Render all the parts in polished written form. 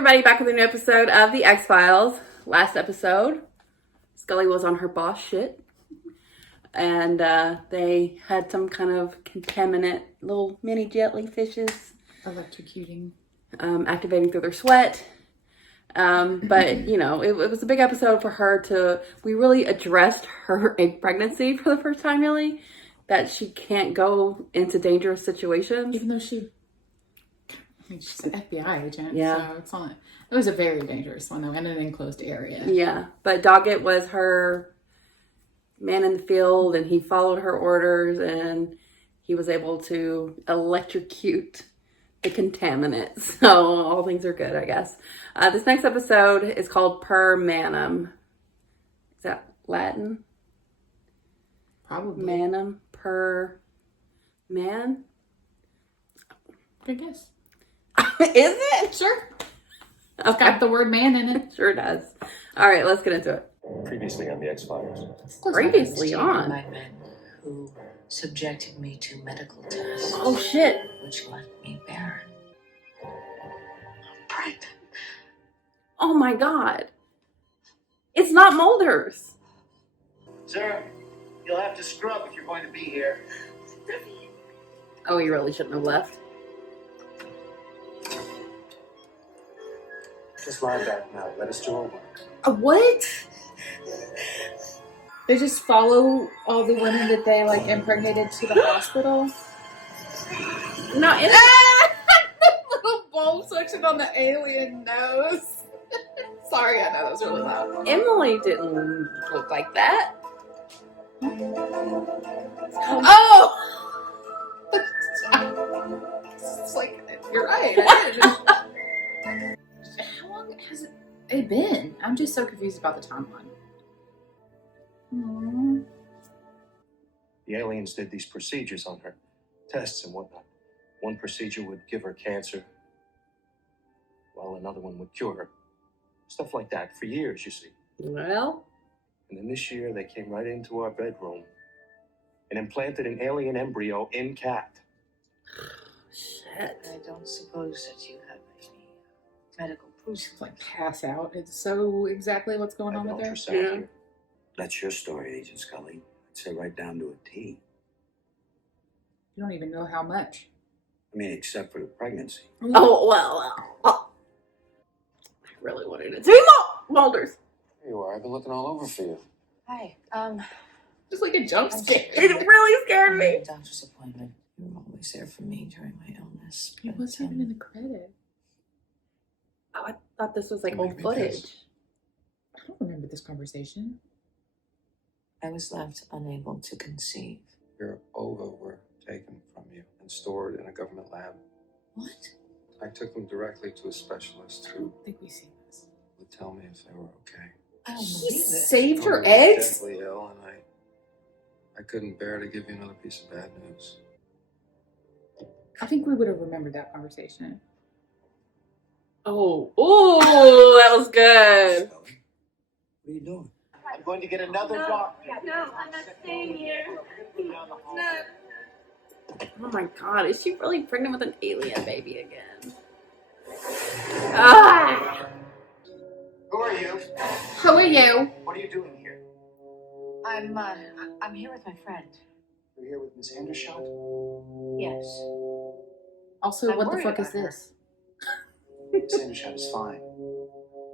everybody, back with a new episode of The X-Files. Last episode, Scully was on her boss shit. And they had some kind of contaminant, little mini jellyfishes. Electrocuting. Activating through their sweat. But, you know, it was a big episode for her to... We really addressed her pregnancy for the first time, really. That she can't go into dangerous situations. Even though she's an FBI agent, yeah. So it's not. It was a very dangerous one, though, in an enclosed area. Yeah, but Doggett was her man in the field, and he followed her orders, and he was able to electrocute the contaminant. So all things are good, I guess. This next episode is called Per Manum. Is that Latin? Probably. Manum. Per man? I guess. Is it? Sure. It's got the word man in it. Sure does. All right, let's get into it. Previously on the X-Files. Previously on? My men who subjected me to medical tests. Oh, shit. Which left me barren. I'm pregnant. Oh, my God. It's not Moulder's. Sir, you'll have to scrub if you're going to be here. Oh, you really shouldn't have left. Just lie back now. Let us do our work. What? They just follow all the women that they like impregnated to the hospital. No, Little bulb section on the alien nose. Sorry, I know that was really loud. Emily didn't look like that. Oh! It's like, you're right. I didn't. How long has it been? I'm just so confused about the timeline. Aww. The aliens did these procedures on her. Tests and whatnot. One procedure would give her cancer, while another one would cure her. Stuff like that for years, you see. Well, And then this year, they came right into our bedroom and implanted an alien embryo in Cat. shit. I don't suppose that you have any medical proof. Like pass out. It's so exactly what's going on with her. Ultrasound Yeah. here. That's your story, Agent Scully. I'd say right down to a T. You don't even know how much. I mean, except for the pregnancy. Oh, well. I really wanted it to be Moulder's. Here you are. I've been looking all over for you. Hi. Just like a jump scare. It really scared I me. had a doctor's appointment. You were always there for me during my illness. It wasn't even in the credit. Oh, I thought this was like Don't old make me footage. piss. I don't remember this conversation. I was left unable to conceive. Your ova were taken from you and stored in a government lab. What? I took them directly to a specialist I who don't think we've seen this. would tell me if they were okay. I don't You believe this. saved her I was eggs? deathly ill, and I couldn't bear to give you another piece of bad news. I think we would have remembered that conversation. Oh, that was good. Scully, what are you doing? I'm going to get another doctor. No, I'm not staying here. No. Oh my God, is she really pregnant with an alien baby again? Ah! Who are you? Who are you? What are you doing here? I'm here with my friend. You're here with Miss Hendershot? Yes. Also, I'm what the worried fuck is about her. this? Miss Hendershot is fine.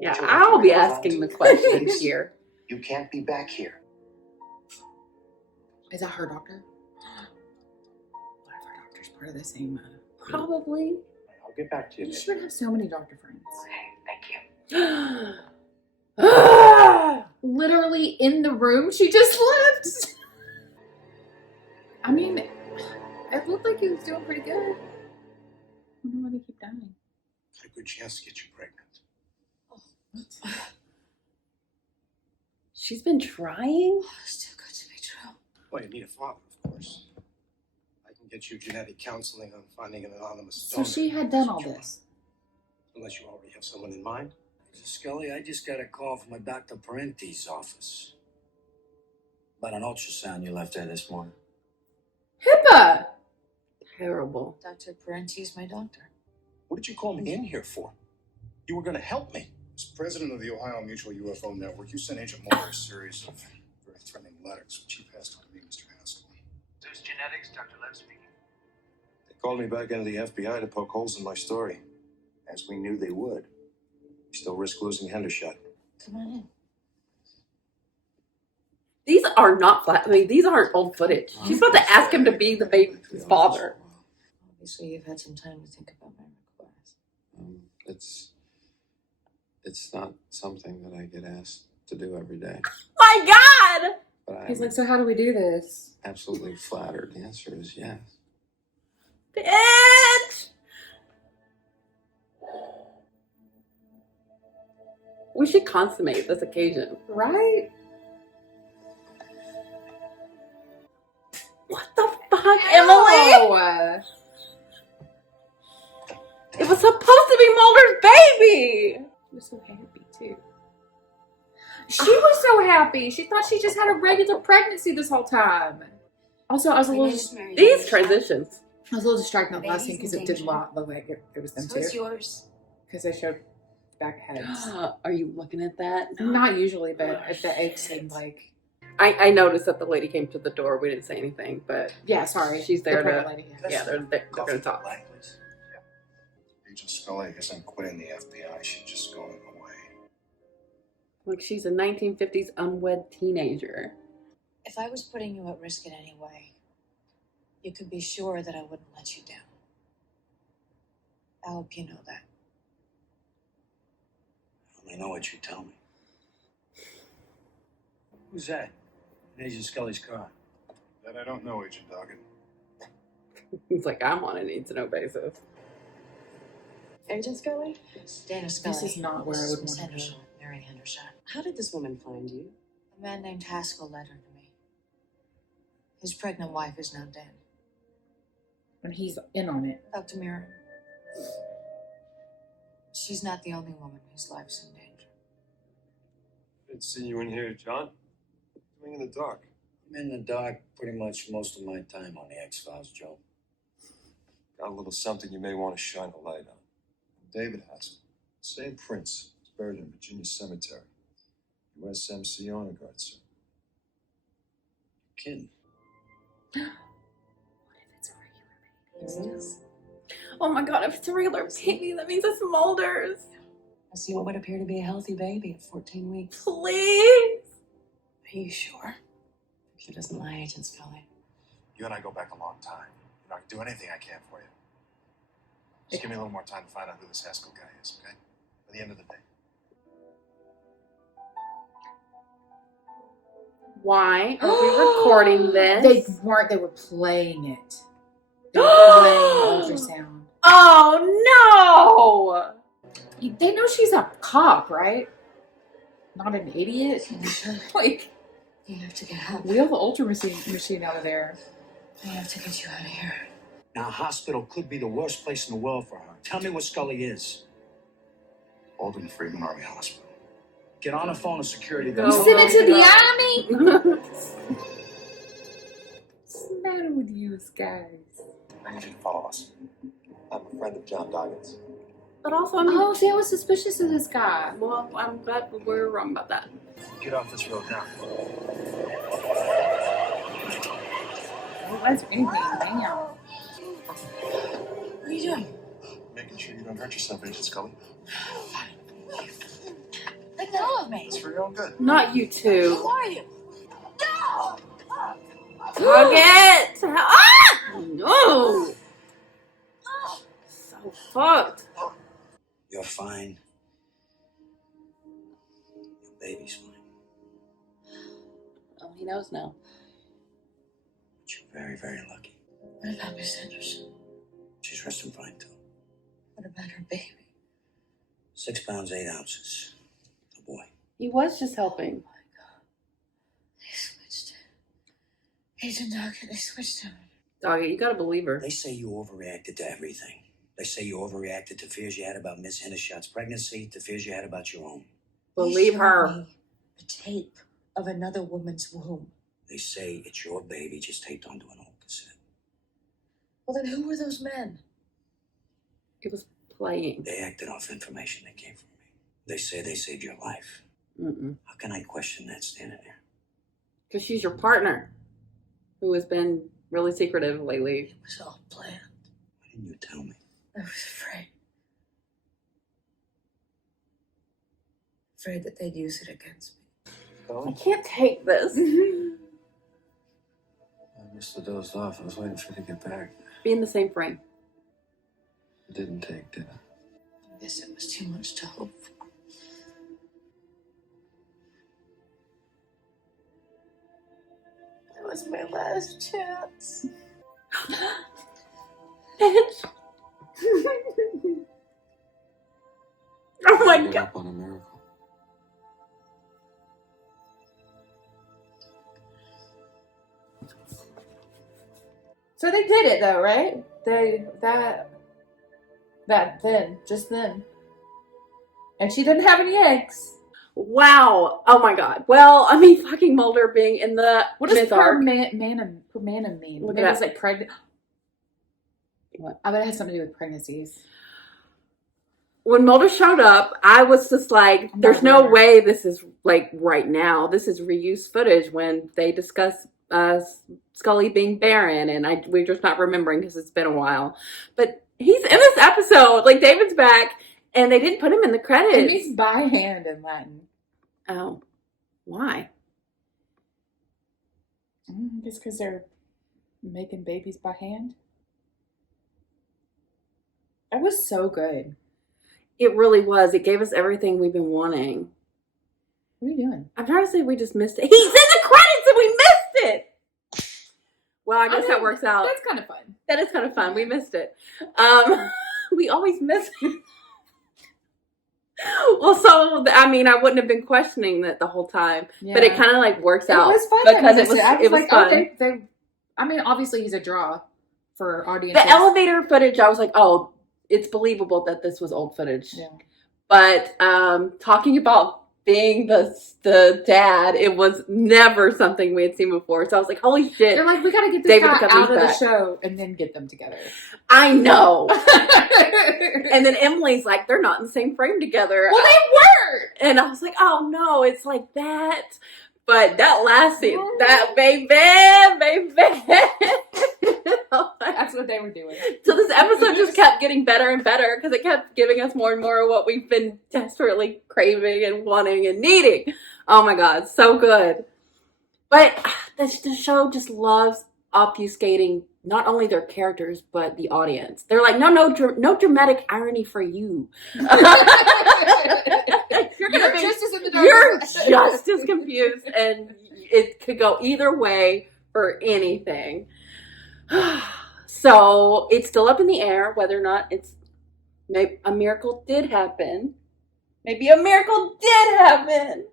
Yeah, I'll be asking the questions here. You can't be back here. Is that her doctor? What if her doctor's part of the same? Probably. I'll get back to you. You Nick. should have so many doctor friends. Okay, thank you. Ah! Literally in the room she just left. I mean, it looked like he was doing pretty good. I don't know why they keep dying. Got a good chance to get you pregnant. She's been trying? It's too good to be true. Well, you need a father, of course. I can get you genetic counseling on finding an anonymous So donor. she had done all this. Unless you already have someone in mind. Scully, I just got a call from a Dr. Parenti's office about an ultrasound you left there this morning. HIPAA! Terrible. Dr. Parenti's my doctor. What did you call me in here for? You were going to help me. As president of the Ohio Mutual UFO Network, you sent Agent Moulder a series of very threatening letters, which he passed on to me, Mr. Haskell. Zeus Genetics, Dr. Lev speaking. They called me back into the FBI to poke holes in my story, as we knew they would. We still risk losing Hendershot. Come on in. These are not flat. I mean, these aren't old footage. She's about to ask him to be the baby's father. Obviously, you've had some time to think about my request. It's not something that I get asked to do every day. My God! But He's I'm like, so how do we do this? absolutely flattered. The answer is yes. Bitch! We should consummate this occasion. Right? What the fuck, Emily? Oh, It was supposed to be Moulder's baby! she was so happy, too. She was so happy. She thought she just had a regular pregnancy this whole time. Also, I was a little... These transitions. I was a little distracted on the last scene because it did look like it was them So it's too. yours. Because they showed back heads. Are you looking at that? Not usually, but at the egg seemed like... I noticed that the lady came to the door. We didn't say anything, but Yeah, sorry. she's there The to... pregnant lady, yeah. Yeah, they're going to talk. Black, please. Agent Scully isn't quitting the FBI. She's just going away. Like she's a 1950s unwed teenager. If I was putting you at risk in any way, you could be sure that I wouldn't let you down. I hope you know that. I only know what you tell me. Who's that? In Agent Scully's car. That I don't know, Agent Doggett. He's like, I'm on a need-to-know basis. Agent Scully? Dana Scully. This is not where I would Miss want to Hendershot, go. Mary Hendershot. How did this woman find you? A man named Haskell led her to me. His pregnant wife is now dead. When he's in on it. Dr. Mirren. She's not the only woman whose life's in danger. Good seeing you in here, John. Doing in the dark. I'm in the dark pretty much most of my time on the X-Files, Joe. Got a little something you may want to shine a light on. David Haskell, same prince, was buried in Virginia Cemetery. USMC honor guard, sir. Kidding. Oh my God, if it's a regular baby, that means it's Moulder's. I see what would appear to be a healthy baby at 14 weeks. Please. Are you sure? She doesn't lie, Agent Scully. You and I go back a long time. You know, I can do anything I can for you. Just give me a little more time to find out who this Haskell guy is, okay? By the end of the day. Why are we recording this? They weren't. They were playing it. They were playing ultrasound. Oh no! They know she's a cop, right? Not an idiot. Like, You have to get help. wheel the ultra machine out of there. I have to get you out of here. Now, a hospital could be the worst place in the world for her. Tell me what Scully is. Alden Freeman Army Hospital. Get on the phone to security. Go. You sent it to the army? What's What's the matter with you guys? I need you to follow us. I'm a friend of John Doggett's. But also, I mean, Oh, see, I was suspicious of this guy. well, I'm glad we were wrong about that. Get off this road now. Why is there anything? Damn. What are you doing? Making sure you don't hurt yourself, Agent Scully. Let go of me. It's for your own good. Not you Who two. are you? No! Target! Ah! No! So fucked. You're fine. Your baby's fine. Oh, he knows now. But you're very, very lucky. What about Miss Henderson? She's resting fine, too. What about her baby? 6 pounds, 8 ounces. A boy. He was just helping. They switched. Agent Doggett, they switched him. Doggy, you gotta believe her. They say you overreacted to everything. They say you overreacted to fears you had about Miss Hendershot's pregnancy, to fears you had about your own. Believe They her. showed me a tape of another woman's womb. They say it's your baby just taped onto an old cassette. Well, then who were those men? It was playing. They acted off information that came from me. They say they saved your life. Mm-mm. How can I question that standing there? Because she's your partner, who has been really secretive lately. It was all planned. Why didn't you tell me? I was afraid. Afraid that they'd use it against me. I can't take this. I must have dozed off. I was waiting for you to get back. Be in the same frame. It didn't take, did it? I guess it was too much to hope for. That was my last chance. Bitch. Oh my Give god. up on a miracle. So they did it though, right? Just then. And she didn't have any eggs. Wow. Oh my god. Well, I mean, fucking Moulder being in the What does Per Mizark. Manum mean? Look Maybe it it's up. like pregnant. What? I bet it has something to do with pregnancies. When Moulder showed up, I was just like, I'm there's not no aware. way this is like right now. This is reused footage when they discuss Scully being barren, and we're just not remembering because it's been a while. But he's in this episode. Like, David's back, and they didn't put him in the It credits. means by hand in Latin. Oh. Why? Just because they're making babies by hand. That was so good. It really was. It gave us everything we've been wanting. What are you doing? I'm trying to say we just missed it. He's in the credits and we missed it! Well, I guess that works out. That's kind of fun. That is kind of fun. We missed it. We always miss it. Well, so, I mean, I wouldn't have been questioning that the whole time. Yeah. But it kind of like works out. It was fun. Because it was like, fun. Oh, I mean, obviously he's a draw for audiences. The elevator footage, I was like, oh, it's believable that this was old footage. Yeah. But talking about being the dad, it was never something we had seen before. So I was like, holy shit. They're like, we gotta get this David guy Duchovny's out of the back. show and then get them together. I know. And then Emily's like, they're not in the same frame together. Well, they were! And I was like, oh no, it's like that. But that last scene, that baby. That's what they were doing. So this episode just kept getting better and better because it kept giving us more and more of what we've been desperately craving and wanting and needing. Oh my god, so good. But the show just loves obfuscating not only their characters but the audience. They're like, no dramatic irony for you. You're just as in the dark. You're just as confused, and it could go either way for anything. So it's still up in the air whether or not maybe a miracle did happen. Maybe a miracle did happen.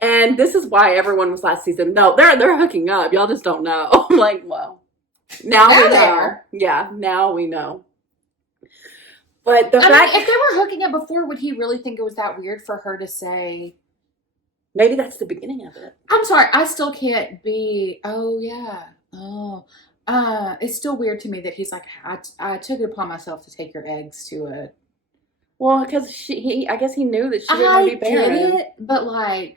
And this is why everyone was last season. No, they're hooking up. Y'all just don't know. I'm like, well, now we know. Yeah, now we know. But the fact, if they were hooking up before, would he really think it was that weird for her to say? Maybe that's the beginning of it. I'm sorry, I still can't be. Oh yeah. Oh. It's still weird to me that he's like, I took it upon myself to take your eggs to a. Well, because I guess he knew that she didn't want to be barren. I get it, but like.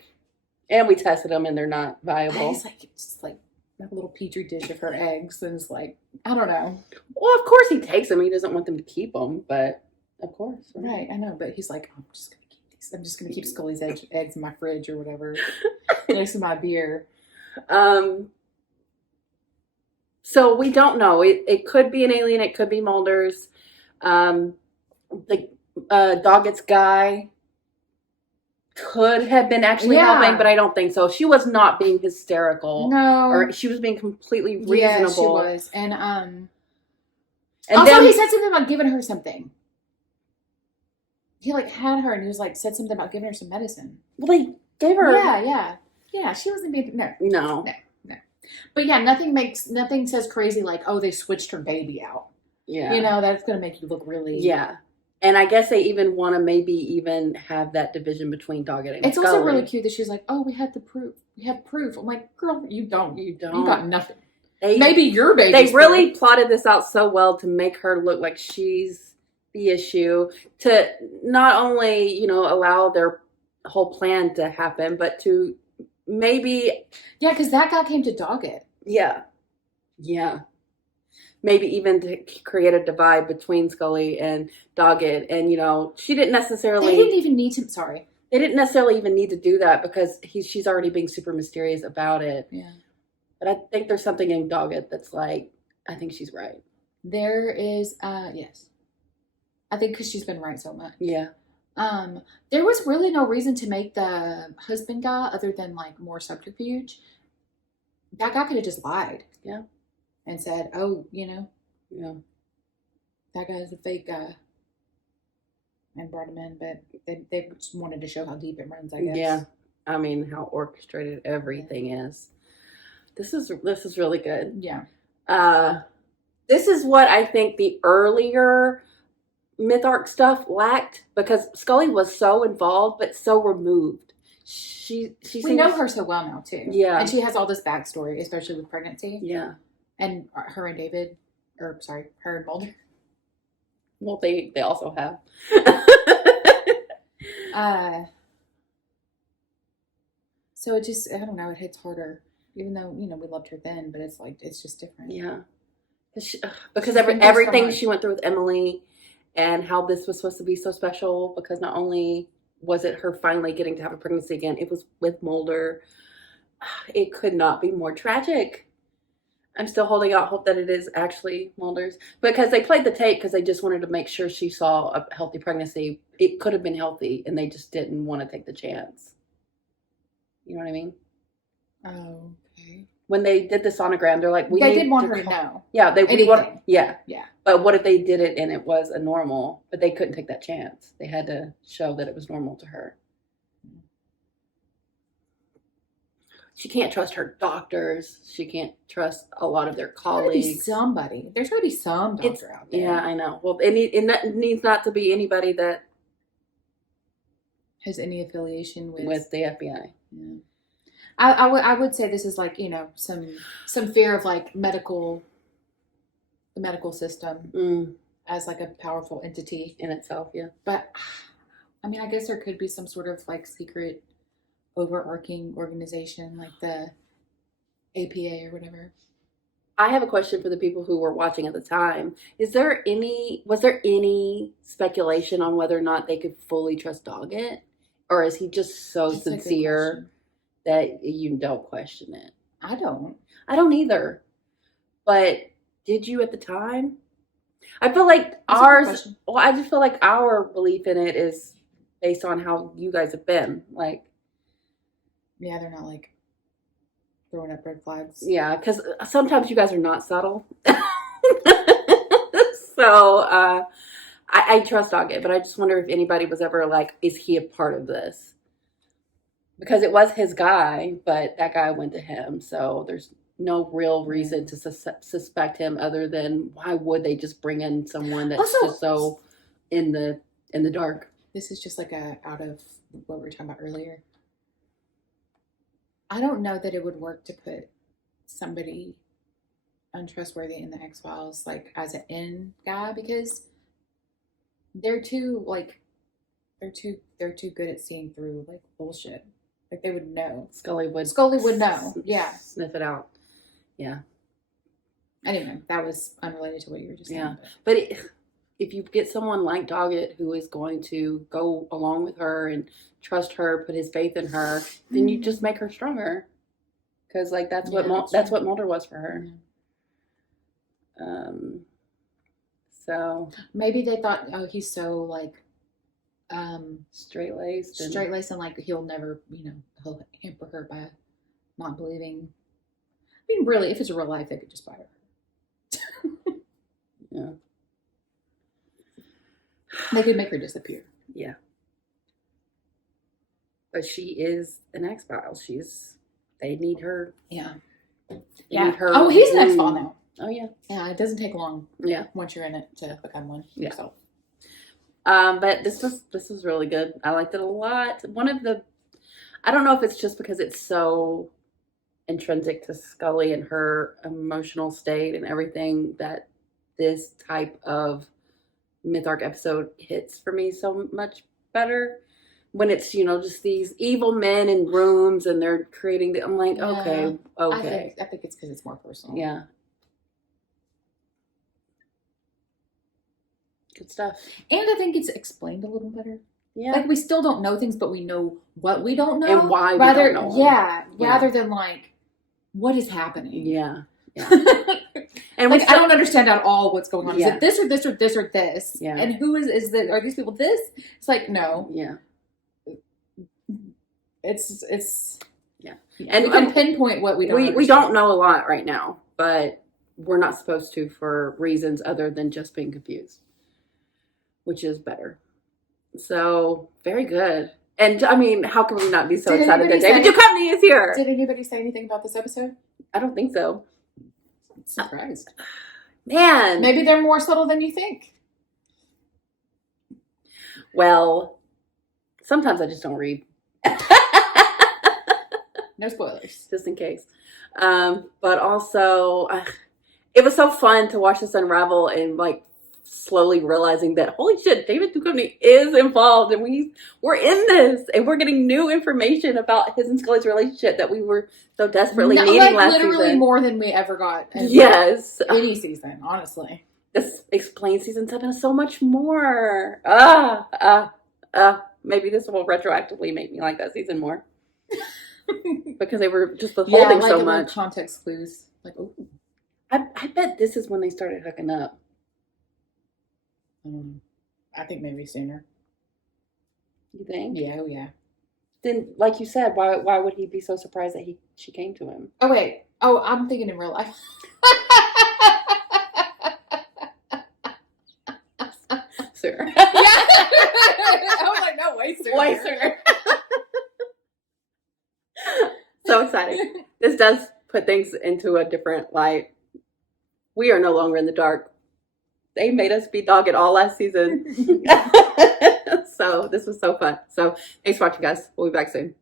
And we tested them, and they're not viable. It's like just like a little petri dish of her eggs, and it's like, I don't know. Well, of course he takes them. He doesn't want them to keep them, but of course. Right, I know, but he's like, I'm just gonna keep these. I'm just gonna keep Scully's eggs in my fridge or whatever, next to my beer. So we don't know. It could be an alien. It could be Moulder's. The Doggett's guy could have been actually helping, but I don't think so. She was not being hysterical. No, or she was being completely reasonable. Yeah, she was, and also then he said something about giving her something. He like had her, and he was like said something about giving her some medicine. Well, they gave her. Yeah. She wasn't being no. But yeah, nothing says crazy like, oh, they switched her baby out. Yeah, you know that's gonna make you look really. Yeah. And I guess they even want to maybe even have that division between Doggett and It's Scully. also really cute that she's like, oh, we have the proof. We have proof. I'm like, girl, you don't. You got nothing. Maybe your baby. They really plotted this out so well to make her look like she's the issue, to not only, you know, allow their whole plan to happen, but to maybe, Yeah, because that guy came to dog it. yeah, yeah, maybe even to create a divide between Scully and Doggett. And, you know, she didn't necessarily. They didn't even need to. Sorry. They didn't necessarily even need to do that because she's already being super mysterious about it. Yeah. But I think there's something in Doggett that's like, I think she's right. There is, yes. I think because she's been right so much. Yeah. There was really no reason to make the husband guy other than like more subterfuge. That guy could have just lied. Yeah. And said, oh, you know, yeah, that guy's a fake guy. And brought him in, but they just wanted to show how deep it runs, I guess. Yeah. I mean, how orchestrated everything is. This is really good. Yeah. This is what I think the earlier myth arc stuff lacked, because Scully was so involved but so removed. We know her so well now too. Yeah. And she has all this backstory, especially with pregnancy. Yeah. And her and David, or sorry, her and Moulder. Well, they also have. So it just, I don't know, it hits harder. Even though, you know, we loved her then, but it's like, it's just different. Yeah. Because everything she went through with Emily, and how this was supposed to be so special, because not only was it her finally getting to have a pregnancy again, it was with Moulder. It could not be more tragic. I'm still holding out hope that it is actually Moulder's, because they played the tape because they just wanted to make sure she saw a healthy pregnancy. It could have been healthy, and they just didn't want to take the chance. You know what I mean? Oh, okay. When they did the sonogram, they're like, they did want her to know. Yeah, they want. Yeah, yeah. But what if they did it and it was a normal? But they couldn't take that chance. They had to show that it was normal to her. She can't trust her doctors. She can't trust a lot of their colleagues. There's got to be some doctor out there. Yeah, I know. Well, and that needs not to be anybody that has any affiliation with the FBI. Yeah. I would say this is like, you know, some fear of like the medical system as like a powerful entity in itself. Yeah. But I mean, I guess there could be some sort of like secret overarching organization like the APA or whatever. I have a question for the people who were watching at the time. Was there any speculation on whether or not they could fully trust Doggett? Or is he just so sincere that you don't question it? I don't either. But did you at the time? I feel like I just feel like our belief in it is based on how you guys have been. Like, yeah, they're not like throwing up red flags. Yeah, because sometimes you guys are not subtle. So I trust Doggett, but I just wonder if anybody was ever like, is he a part of this? Because it was his guy, but that guy went to him, so there's no real reason to suspect him other than why would they just bring in someone that's just so in the dark? This is just like out of what we were talking about earlier. I don't know that it would work to put somebody untrustworthy in the X-Files like as an in guy, because they're too good at seeing through like bullshit. Like they would know. Scully would know. Yeah. Sniff it out. Yeah. Anyway, that was unrelated to what you were just saying. Yeah. But if you get someone like Doggett who is going to go along with her and trust her, put his faith in her, then you just make her stronger. Because like that's what Moulder was for her. So maybe they thought, oh, he's so like straight-laced and like he'll never, he'll hamper her by not believing. I mean, really, if it's real life, they could just buy her. Yeah. They could make her disappear. Yeah. But she is an X-File. They need her. Yeah. Need her. Oh, he's an X-File now. Oh, yeah. Yeah, it doesn't take long. Yeah. Once you're in it to become one. Yeah. So. But this was really good. I liked it a lot. I don't know if it's just because it's so intrinsic to Scully and her emotional state and everything, that this type of Myth Arc episode hits for me so much better. When it's, just these evil men in rooms and they're creating I'm like, Yeah. okay. I think it's because it's more personal. Yeah. Good stuff. And I think it's explained a little better. Yeah. Like, we still don't know things, but we know what we don't know. And why we don't know. Yeah. Yeah. Rather than, like, what is happening? Yeah. Yeah. And like, I don't understand at all what's going on. Yeah. Is it this or this or this or this? Yeah. And who is that? Are these people this? It's like, no. Yeah. It's yeah. And we can pinpoint what we don't we don't know a lot right now, but we're not supposed to for reasons other than just being confused, which is better. So, very good. And I mean, how can we not be so excited that David Duchovny is here? Did anybody say anything about this episode? I don't think so. I'm surprised. Man. Maybe they're more subtle than you think. Well, sometimes I just don't read. No spoilers. Just in case. But also, it was so fun to watch this unravel and like slowly realizing that, holy shit, David Duchovny is involved and we're in this and we're getting new information about his and Scully's relationship that we were so desperately needing last season. Literally more than we ever got. Yes. Any season, honestly. This explains season 7 so much more. Maybe this will retroactively make me like that season more. Because they were just withholding so much. Context clues. Like, oh. I bet this is when they started hooking up. I think maybe sooner. You think? Yeah, oh yeah. Then, like you said, why would he be so surprised that she came to him? Oh wait. Oh, I'm thinking in real life. Sir. Yeah. I was like, no, way sooner. Way sooner. So exciting. This does put things into a different light. We are no longer in the dark. They made us be dogged all last season. So this was so fun. So thanks for watching, guys. We'll be back soon.